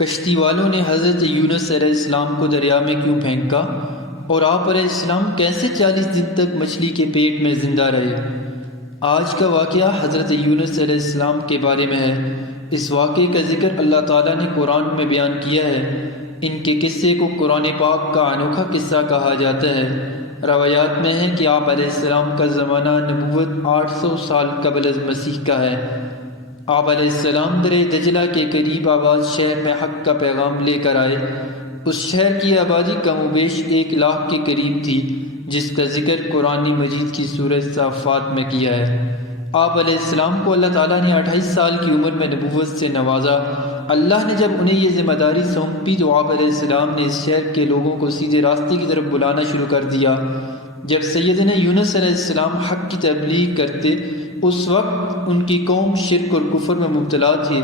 کشتی والوں نے حضرت یونس علیہ السلام کو دریا میں کیوں پھینکا اور آپ علیہ السلام کیسے 40 دن تک مچھلی کے پیٹ میں زندہ رہے؟ آج کا واقعہ حضرت یونس علیہ السلام کے بارے میں ہے۔ اس واقعے کا ذکر اللہ تعالیٰ نے قرآن میں بیان کیا ہے۔ ان کے قصے کو قرآن پاک کا انوکھا قصہ کہا جاتا ہے۔ روایات میں ہے کہ آپ علیہ السلام کا زمانہ نبوت 800 سال قبل از مسیح کا ہے۔ آپ علیہ السلام دریا دجلہ کے قریب آباد شہر میں حق کا پیغام لے کر آئے۔ اس شہر کی آبادی کم و بیش 1 لاکھ کے قریب تھی، جس کا ذکر قرآن مجید کی سورہ صافات میں کیا ہے۔ آپ علیہ السلام کو اللہ تعالیٰ نے 28 سال کی عمر میں نبوت سے نوازا۔ اللہ نے جب انہیں یہ ذمہ داری سونپی تو آپ علیہ السلام نے اس شہر کے لوگوں کو سیدھے راستے کی طرف بلانا شروع کر دیا۔ جب سیدنا یونس علیہ السلام حق کی تبلیغ کرتے، اس وقت ان کی قوم شرک اور کفر میں مبتلا تھی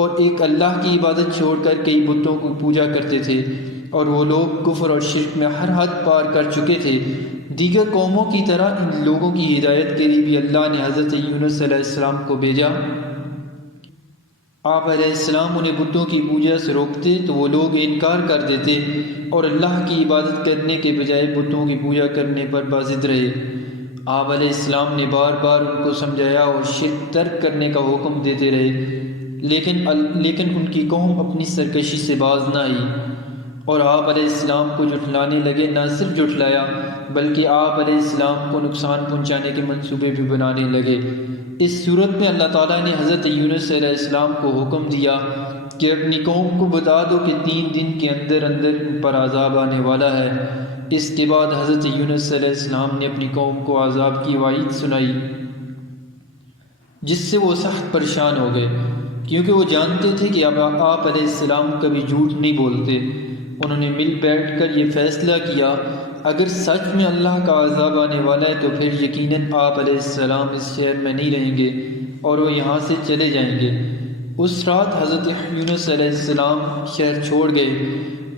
اور ایک اللہ کی عبادت چھوڑ کر کئی بتوں کو پوجا کرتے تھے، اور وہ لوگ کفر اور شرک میں ہر حد پار کر چکے تھے۔ دیگر قوموں کی طرح ان لوگوں کی ہدایت کے لیے بھی اللہ نے حضرت یونس علیہ السلام کو بھیجا۔ آپ علیہ السلام انہیں بتوں کی پوجا سے روکتے تو وہ لوگ انکار کر دیتے اور اللہ کی عبادت کرنے کے بجائے بتوں کی پوجا کرنے پر بازد رہے۔ آپ علیہ السلام نے بار بار ان کو سمجھایا اور شرک ترک کرنے کا حکم دیتے رہے، لیکن ان کی قوم اپنی سرکشی سے باز نہ آئی اور آپ علیہ السلام کو جھٹلانے لگے۔ نہ صرف جھٹلایا بلکہ آپ علیہ السلام کو نقصان پہنچانے کے منصوبے بھی بنانے لگے۔ اس صورت میں اللہ تعالیٰ نے حضرت یونس علیہ السلام کو حکم دیا کہ اپنی قوم کو بتا دو کہ 3 دن کے اندر ان پر عذاب آنے والا ہے۔ اس کے بعد حضرت یونس علیہ السلام نے اپنی قوم کو عذاب کی وعید سنائی، جس سے وہ سخت پریشان ہو گئے، کیونکہ وہ جانتے تھے کہ اب آپ علیہ السلام کبھی جھوٹ نہیں بولتے۔ انہوں نے مل بیٹھ کر یہ فیصلہ کیا، اگر سچ میں اللہ کا عذاب آنے والا ہے تو پھر یقیناً آپ علیہ السلام اس شہر میں نہیں رہیں گے اور وہ یہاں سے چلے جائیں گے۔ اس رات حضرت یونس علیہ السلام شہر چھوڑ گئے۔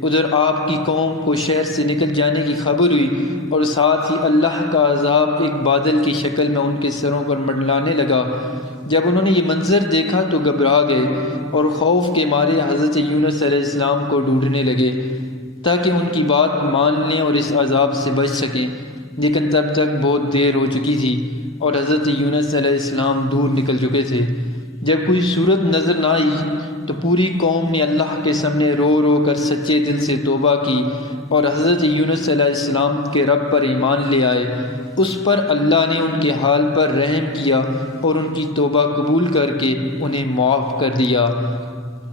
ادھر آپ کی قوم کو شہر سے نکل جانے کی خبر ہوئی اور ساتھ ہی اللہ کا عذاب ایک بادل کی شکل میں ان کے سروں پر منڈلانے لگا۔ جب انہوں نے یہ منظر دیکھا تو گھبرا گئے اور خوف کے مارے حضرت یونس علیہ السلام کو ڈھونڈنے لگے تاکہ ان کی بات مان لیں اور اس عذاب سے بچ سکیں، لیکن تب تک بہت دیر ہو چکی تھی اور حضرت یونس علیہ السلام دور نکل چکے تھے۔ جب کوئی صورت نظر نہ آئی تو پوری قوم نے اللہ کے سامنے رو رو کر سچے دل سے توبہ کی اور حضرت یونس علیہ السلام کے رب پر ایمان لے آئے۔ اس پر اللہ نے ان کے حال پر رحم کیا اور ان کی توبہ قبول کر کے انہیں معاف کر دیا۔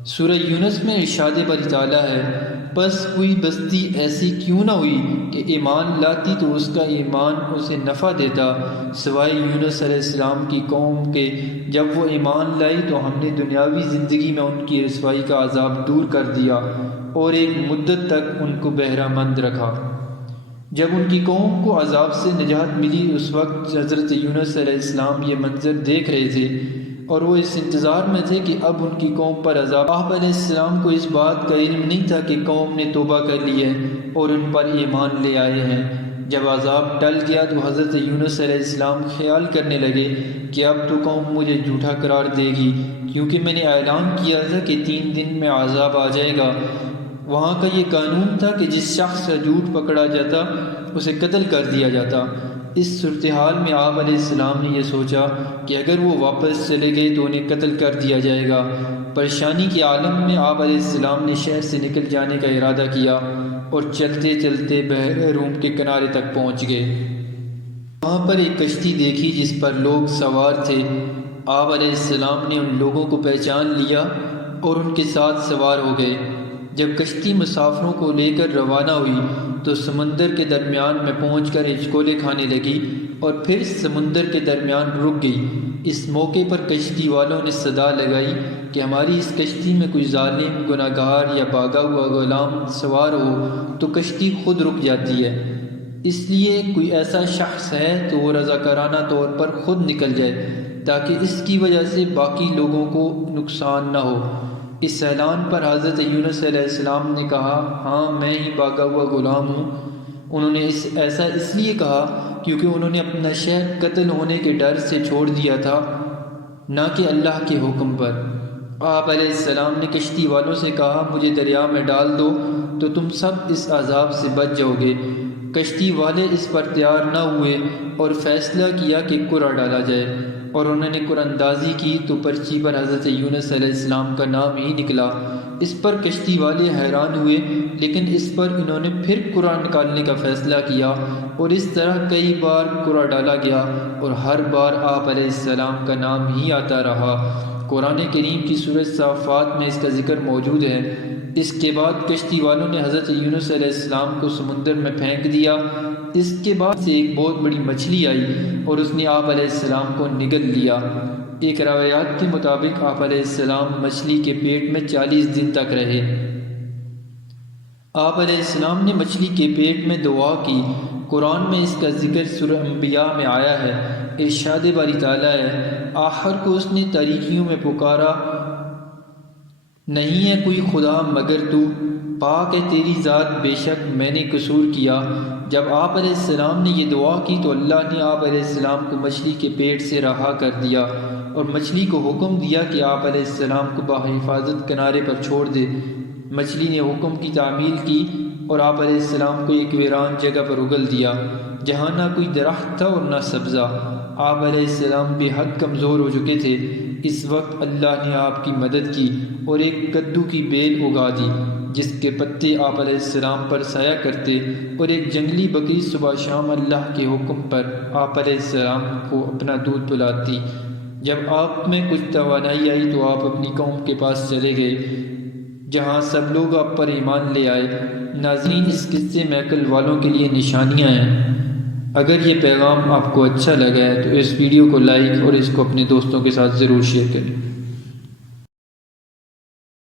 سورہ یونس میں ارشاد باری تعالیٰ ہے، بس کوئی بستی ایسی کیوں نہ ہوئی کہ ایمان لاتی تو اس کا ایمان اسے نفع دیتا، سوائے یونس علیہ السلام کی قوم کے۔ جب وہ ایمان لائی تو ہم نے دنیاوی زندگی میں ان کی رسوائی کا عذاب دور کر دیا اور ایک مدت تک ان کو بہرہ مند رکھا۔ جب ان کی قوم کو عذاب سے نجات ملی، اس وقت حضرت یونس علیہ السلام یہ منظر دیکھ رہے تھے اور وہ اس انتظار میں تھے کہ اب ان کی قوم پر عذاب۔ آپ علیہ السلام کو اس بات کا علم نہیں تھا کہ قوم نے توبہ کر لی ہے اور ان پر ایمان لے آئے ہیں۔ جب عذاب ٹل گیا تو حضرت یونس علیہ السلام خیال کرنے لگے کہ اب تو قوم مجھے جھوٹا قرار دے گی، کیونکہ میں نے اعلان کیا تھا کہ 3 دن میں عذاب آ جائے گا۔ وہاں کا یہ قانون تھا کہ جس شخص کا جھوٹ پکڑا جاتا اسے قتل کر دیا جاتا۔ اس صورتحال میں آپ علیہ السلام نے یہ سوچا کہ اگر وہ واپس چلے گئے تو انہیں قتل کر دیا جائے گا۔ پریشانی کے عالم میں آپ علیہ السلام نے شہر سے نکل جانے کا ارادہ کیا اور چلتے چلتے بحر روم کے کنارے تک پہنچ گئے۔ وہاں پر ایک کشتی دیکھی جس پر لوگ سوار تھے۔ آپ علیہ السلام نے ان لوگوں کو پہچان لیا اور ان کے ساتھ سوار ہو گئے۔ جب کشتی مسافروں کو لے کر روانہ ہوئی تو سمندر کے درمیان میں پہنچ کر ہچکولے کھانے لگی اور پھر سمندر کے درمیان رک گئی۔ اس موقع پر کشتی والوں نے صدا لگائی کہ ہماری اس کشتی میں کوئی ظالم، گناہ گار یا بھاگا ہوا غلام سوار ہو تو کشتی خود رک جاتی ہے، اس لیے کوئی ایسا شخص ہے تو وہ رضاکارانہ طور پر خود نکل جائے تاکہ اس کی وجہ سے باقی لوگوں کو نقصان نہ ہو۔ اس اعلان پر حضرت یونس علیہ السلام نے کہا، ہاں میں ہی بھاگا ہوا غلام ہوں۔ انہوں نے ایسا اس لیے کہا کیونکہ انہوں نے اپنا شہر قتل ہونے کے ڈر سے چھوڑ دیا تھا، نہ کہ اللہ کے حکم پر۔ آپ علیہ السلام نے کشتی والوں سے کہا مجھے دریا میں ڈال دو تو تم سب اس عذاب سے بچ جاؤ گے۔ کشتی والے اس پر تیار نہ ہوئے اور فیصلہ کیا کہ قرعہ ڈالا جائے، اور انہوں نے قرعہ اندازی کی تو پرچی پر حضرت یونس علیہ السلام کا نام ہی نکلا۔ اس پر کشتی والے حیران ہوئے، لیکن اس پر انہوں نے پھر قرعہ نکالنے کا فیصلہ کیا، اور اس طرح کئی بار قرعہ ڈالا گیا اور ہر بار آپ علیہ السلام کا نام ہی آتا رہا۔ قرآن کریم کی سورۃ صافات میں اس کا ذکر موجود ہے۔ اس کے بعد کشتی والوں نے حضرت یونس علیہ السلام کو سمندر میں پھینک دیا۔ اس کے بعد سے ایک بہت بڑی مچھلی آئی اور اس نے آپ علیہ السلام کو نگل لیا۔ ایک روایات کے مطابق آپ علیہ السلام مچھلی کے پیٹ میں 40 دن تک رہے۔ آپ علیہ السلام نے مچھلی کے پیٹ میں دعا کی۔ قرآن میں اس کا ذکر سورہ انبیاء میں آیا ہے۔ ارشاد باری تعالیٰ ہے، آخر کو اس نے تاریکیوں میں پکارا، نہیں ہے کوئی خدا مگر تو، پاک ہے تیری ذات، بے شک میں نے قصور کیا۔ جب آپ علیہ السلام نے یہ دعا کی تو اللہ نے آپ علیہ السلام کو مچھلی کے پیٹ سے رہا کر دیا، اور مچھلی کو حکم دیا کہ آپ علیہ السلام کو بحفاظت کنارے پر چھوڑ دے۔ مچھلی نے حکم کی تعمیل کی اور آپ علیہ السلام کو ایک ویران جگہ پر اگل دیا، جہاں نہ کوئی درخت تھا اور نہ سبزہ۔ آپ علیہ السلام بے حد کمزور ہو چکے تھے۔ اس وقت اللہ نے آپ کی مدد کی اور ایک کدو کی بیل اگا دی، جس کے پتے آپ علیہ السلام پر سایہ کرتے، اور ایک جنگلی بکری صبح شام اللہ کے حکم پر آپ علیہ السلام کو اپنا دودھ پلاتی۔ جب آپ میں کچھ توانائی آئی تو آپ اپنی قوم کے پاس چلے گئے، جہاں سب لوگ آپ پر ایمان لے آئے۔ ناظرین، اس قصے میں عقل والوں کے لیے نشانیاں ہیں۔ اگر یہ پیغام آپ کو اچھا لگا ہے تو اس ویڈیو کو لائک اور اس کو اپنے دوستوں کے ساتھ ضرور شیئر کریں۔